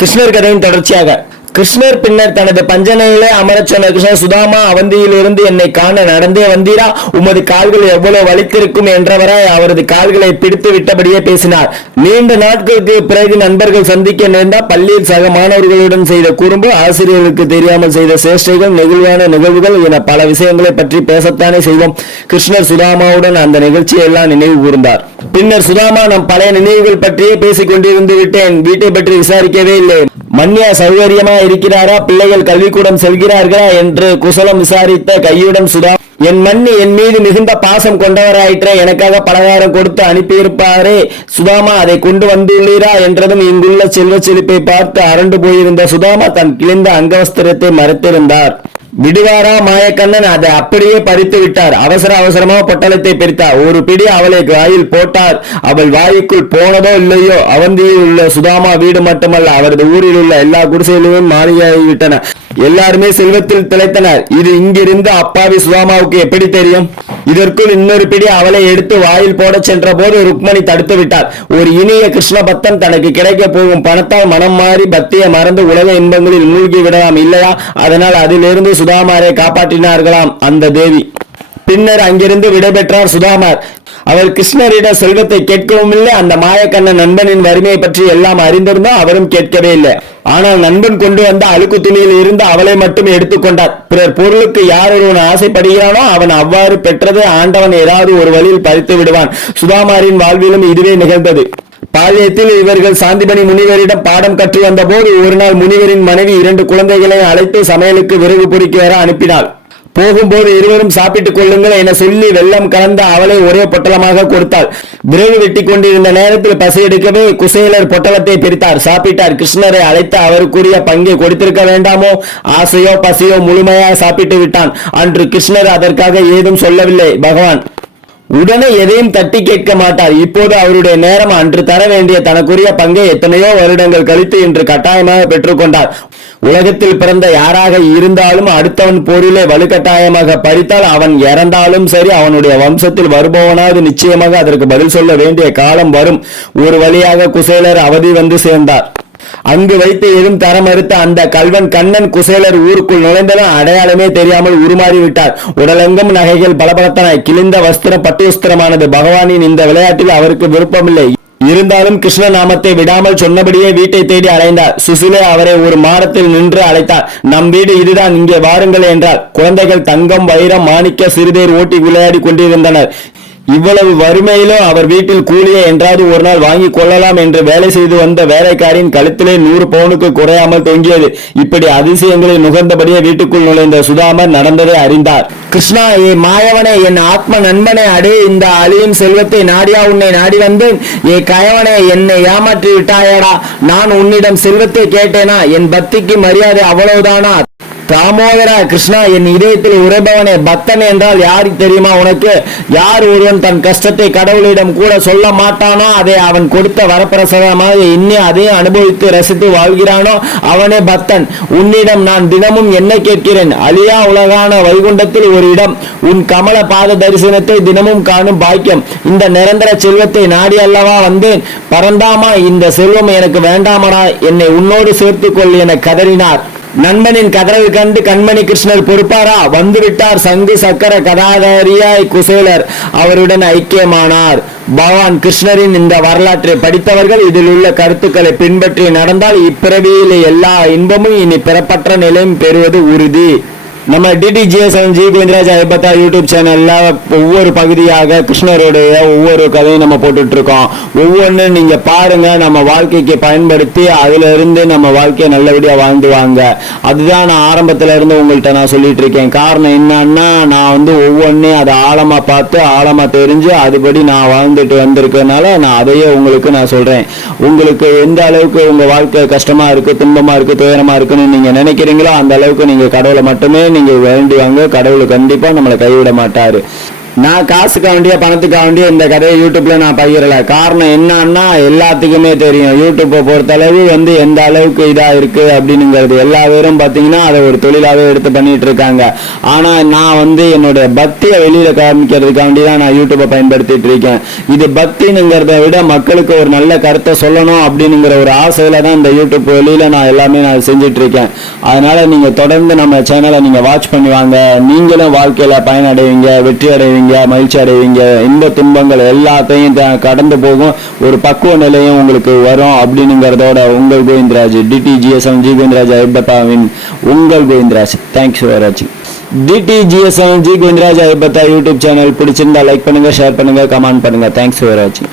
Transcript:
கிருஷ்ணர் கதையின் தொடர்ச்சியாக கிருஷ்ணர் பின்னர் தனது பஞ்சனையிலே அமரச் சொன்ன கிருஷ்ணர், சுதாமா, அவந்தியிலிருந்து என்னை காண நடந்தே வந்தீரா? உமது கால்கள் எவ்வளவு வலித்திருக்கும் என்றவராய் அவரது கால்களை பிடித்து விட்டபடியே பேசினார். நீண்ட நாட்களுக்கு பிறகு நண்பர்கள் சந்திக்க நேர்ந்த பள்ளியில் சக மாணவர்களுடன் செய்த குறும்பு, ஆசிரியர்களுக்கு தெரியாமல் செய்த சேஷ்டைகள், நெகிழ்வான நிகழ்வுகள் என பல விஷயங்களை பற்றி பேசத்தானே செய்வோம். கிருஷ்ணர் சுதாமாவுடன் அந்த நிகழ்ச்சியெல்லாம் நினைவு கூர்ந்தார். பின்னர் சுதாமா, நம் பழைய நினைவுகள் பற்றியே பேசிக் கொண்டிருந்து விட்டேன். வீட்டை பற்றி விசாரிக்கவே இல்லை. மன்யா சௌகரியமா இருக்கிறாரா? பிள்ளைகள் கல்விக்கூடம் செல்கிறார்களா என்று குசலம் விசாரித்த கையுடன் சுதா, என் மன்னி என் மீது மிகுந்த பாசம் கொண்டவராயிற்றே, எனக்காக பலகாரம் கொடுத்து அனுப்பியிருப்பாரே சுதாமா, அதை கொண்டு வந்துள்ளீரா என்றதும் இங்குள்ள செல்வ செழிப்பை பார்த்து அரண்டு போயிருந்த சுதாமா தன் கிழிந்த அங்கவஸ்திரத்தை மறைத்திருந்தார். விடுவாரா மாயக்கண்ணன்? அதை அப்படியே பறித்து விட்டார். அவசரமாக பொட்டலத்தை பிரித்தார். ஒரு பிடி அவளை வாயில் போட்டார். அவள் வாய்க்குள் போனதோ இல்லையோ, அவந்தியில் உள்ள சுதாமா வீடு மட்டுமல்ல, அவரது ஊரில் உள்ள எல்லா குடிசைகளும் மாறியாகிவிட்டன. எல்லாருமே செல்வத்தில் திளைத்தனர். இது இங்கிருந்து அப்பாவி சுதாமாவுக்கு எப்படி தெரியும்? இதற்குள் இன்னொரு பிடி அவளை எடுத்து வாயில் போட சென்ற போது ருக்மணி தடுத்து விட்டார். ஒரு இனிய கிருஷ்ண பக்தன் தனக்கு கிடைக்க போகும் பணத்தால் மனம் மாறி பக்தியை மறந்து உலக இன்பங்களில் மூழ்கி விடலாம் இல்லையா? அதனால் அதிலிருந்து சுதாமாரை காப்பாற்றினார்களாம் அந்த தேவி. பின்னர் அங்கிருந்து விடைபெற்றார் சுதாமார். அவர் கிருஷ்ணரிடம் செல்வத்தை கேட்கவும் இல்லை. அந்த மாயக்கண்ணன் நண்பனின் வறுமையை பற்றி எல்லாம் அறிந்திருந்தோம், அவரும் கேட்கவே இல்லை. ஆனால் நண்பன் கொண்டு வந்த அழுக்கு துணியில் இருந்து அவளை மட்டும் எடுத்துக்கொண்டார். பிறர் பொருளுக்கு யார் ஒருவன் ஆசைப்படுகிறானோ அவன் அவ்வாறு பெற்றதை ஆண்டவன் ஏதாவது ஒரு வழியில் பறித்து விடுவான். சுதாமாரின் வாழ்விலும் இதுவே நிகழ்ந்தது. பால்யத்தில் இவர்கள் சாந்திபனி முனிவரிடம் பாடம் கற்று வந்த போது ஒரு நாள் முனிவரின் மனைவி 2 குழந்தைகளை அழைத்து சமையலுக்கு விறகு பொறிக்க வர அனுப்பினாள். போகும்போது இருவரும் சாப்பிட்டுக் கொள்ளுங்கள் என சொல்லி வெள்ளம் கலந்த அவளை ஒரே பொட்டலமாக கொடுத்தாள். விறகு வெட்டி கொண்டிருந்த நேரத்தில் பசி எடுக்கவே குசேலர் பொட்டலத்தை பிரித்தார், சாப்பிட்டார். கிருஷ்ணரை அழைத்து அவருக்குரிய பங்கை கொடுத்திருக்க வேண்டாமோ? ஆசையோ பசியோ முழுமையாக சாப்பிட்டு விட்டான். அன்று கிருஷ்ணர் அதற்காக ஏதும் சொல்லவில்லை. பகவான் உடனே எதையும் தட்டி கேட்க மாட்டார். இப்போது அவருடைய நேரம். அன்று தர வேண்டிய தனக்குரிய பங்கை எத்தனையோ வருடங்கள் கழித்து இன்று கட்டாயமாக பெற்றுக்கொண்டார். உலகத்தில் பிறந்த யாராக இருந்தாலும் அடுத்தவன் போரிலே வலுக்கட்டாயமாக பறித்தால் அவன் இறந்தாலும் சரி, அவனுடைய வம்சத்தில் வருபவனாவது நிச்சயமாக அதற்கு பதில் சொல்ல வேண்டிய காலம் வரும். ஒரு வழியாக குசேலர் அவதி வந்து சேர்ந்தார். அங்கு வைத்து எதுவும் தர மறுத்த அந்த கல்வன் கண்ணன் குசேலர் ஊருக்குள் நுழைந்ததும் அடையாளமே தெரியாமல் உருமாறி விட்டார். உடலெங்கும் நகைகள் பலபலத்தன. கிழிந்த வஸ்திரம் பட்டு வஸ்திரமானது. பகவானின் இந்த விளையாட்டில் அவருக்கு விருப்பமில்லை. இருந்தாலும் கிருஷ்ண நாமத்தை விடாமல் சொன்னபடியே வீட்டை தேடி அலைந்தார். சுசிலே அவரை ஒரு மாடத்தில் நின்று அழைத்தார். நம் வீடு இதுதான், இங்கே வாருங்கள் என்றார். குழந்தைகள் தங்கம், வைரம், மாணிக்க சிறுதேர் ஓட்டி விளையாடி கொண்டிருந்தனர். இவ்வளவு வறுமையிலும் அவர் வீட்டில் கூலியை என்றாவது ஒரு நாள் வாங்கி கொள்ளலாம் என்று வேலை செய்து வந்த வேலைக்காரின் கழுத்திலே 100 பவுனுக்கு குறையாமல் தொங்கியது. இப்படி அதிசயங்களை நுகர்ந்தபடியே வீட்டுக்குள் நுழைந்த சுதாமர் நடந்ததை அறிந்தார். கிருஷ்ணா, ஏ மாயவனே, என் ஆத்ம நண்பனே, அடே இந்த அழியும் செல்வத்தை நாடியா உன்னை நாடி வந்தேன். ஏ கயவனே, என்னை ஏமாற்றி விட்டாயடா. நான் உன்னிடம் செல்வத்தை கேட்டேனா? என் பக்திக்கு மரியாதை அவ்வளவுதானா? தாமோதரா, கிருஷ்ணா, என் இதயத்தில் உரைபவனே, பக்தன் என்றால் யாரு தெரியுமா உனக்கு? யார் ஒருவன் தன் கஷ்டத்தை கடவுளிடம் கூட சொல்ல மாட்டானோ, அதை அவன் கொடுத்த வரப்பிரசாதமாக இன்னும் அதை அனுபவித்து ரசித்து வாழ்கிறானோ அவனே பக்தன். உன்னிடம் நான் தினமும் என்ன கேட்கிறேன்? அழியா உலகான வைகுண்டத்தில் ஒரு இடம், உன் கமல பாத தரிசனத்தை தினமும் காணும் பாக்கியம். இந்த நிரந்தர செல்வத்தை நாடி அல்லவா வந்தேன். பரந்தாமா, இந்த செல்வம் எனக்கு வேண்டாமடா, என்னை உன்னோடு சேர்த்துக்கொள் என கதறினார். நண்பனின் கதறல் கண்டு கண்மணி கிருஷ்ணர் பொறுப்பாரா? வந்துவிட்டார். சங்கு சக்கர கதாதாரியாய் குசேலர் அவருடன் ஐக்கியமானார். பகவான் கிருஷ்ணரின் இந்த வரலாற்றை படித்தவர்கள் இதில் உள்ள கருத்துக்களை பின்பற்றி நடந்தால் இப்பிறவியிலே எல்லா இன்பமும் இனி பிறப்பற்ற நிலையும் பெறுவது உறுதி. நம்ம DDGS7 ஜி கோவிந்தராஜ் ஐபத்தா யூடியூப் சேனல்ல ஒவ்வொரு பகுதியாக கிருஷ்ணருடைய ஒவ்வொரு கதையும் நம்ம போட்டுட்டு இருக்கோம். ஒவ்வொன்றும் நீங்க பாருங்க, நம்ம வாழ்க்கைக்கு பயன்படுத்தி அதுல இருந்து நம்ம வாழ்க்கையை நல்லபடியா வாழ்ந்து வாங்க. அதுதான் நான் ஆரம்பத்துல இருந்து உங்கள்கிட்ட நான் சொல்லிட்டு இருக்கேன். காரணம் என்னன்னா, நான் ஒவ்வொன்றையும் அதை ஆழமா பார்த்து ஆழமா தெரிஞ்சு அதுபடி நான் வாழ்ந்துட்டு வந்திருக்கிறதுனால நான் அதையே உங்களுக்கு நான் சொல்றேன். உங்களுக்கு எந்த அளவுக்கு உங்க வாழ்க்கை கஷ்டமா இருக்கு, துன்பமா இருக்கு, துயரமா இருக்குன்னு நீங்க நினைக்கிறீங்களோ அந்த அளவுக்கு நீங்க கடவுளை மட்டுமே நீங்க வேண்டி வாங்க. கடவுள் கண்டிப்பா நம்மளை கைவிட மாட்டாரு. நான் காசுக்காக வேண்டிய பணத்துக்காக வேண்டிய இந்த கதையை யூடியூப்ல நான் பகிரல. காரணம் என்னன்னா எல்லாத்துக்குமே தெரியும் யூடியூப்பை பொறுத்தளவு எந்த அளவுக்கு இதா இருக்கு அப்படின்னுங்கிறது. எல்லா பேரும் பாத்தீங்கன்னா அதை ஒரு தொழிலாவே எடுத்து பண்ணிட்டு இருக்காங்க. ஆனா நான் என்னுடைய பக்தியை வெளியில காமிக்கிறதுக்காக வேண்டிதான் நான் யூடியூப்பை பயன்படுத்திட்டு இருக்கேன். இது பக்தினுங்கிறத விட மக்களுக்கு ஒரு நல்ல கருத்தை சொல்லணும் அப்படின்னுங்கிற ஒரு ஆசையில தான் இந்த யூடியூப் வெளியில நான் எல்லாமே நான் செஞ்சுட்டு இருக்கேன். அதனால நீங்க தொடர்ந்து நம்ம சேனலை நீங்க வாட்ச் பண்ணுவாங்க. நீங்களும் வாழ்க்கையில பயனடைவீங்க, வெற்றி அடைவீங்க, மகிழ்ச்சி அடைவீங்க. இந்த துன்பங்கள் எல்லாத்தையும் கடந்து போகும் ஒரு பக்குவ நிலையும் உங்களுக்கு வரும் அப்படின்னுங்கிறதோட உங்கள் கோவிந்தராஜ் DTGSM ஜி கோவிந்தராஜ் ஐபத்தாவின் உங்கள் கோவிந்தராஜ். தேங்க்ஸ் ஃபார் வாட்சிங். DTGSM ஜி கோவிந்தராஜ் ஐபத்தா யூடியூப் சேனல் பிடிச்சிருந்தா லைக் பண்ணுங்க, ஷேர் பண்ணுங்க, கமெண்ட் பண்ணுங்க. தேங்க்ஸ் ஃபார் வாட்சிங்.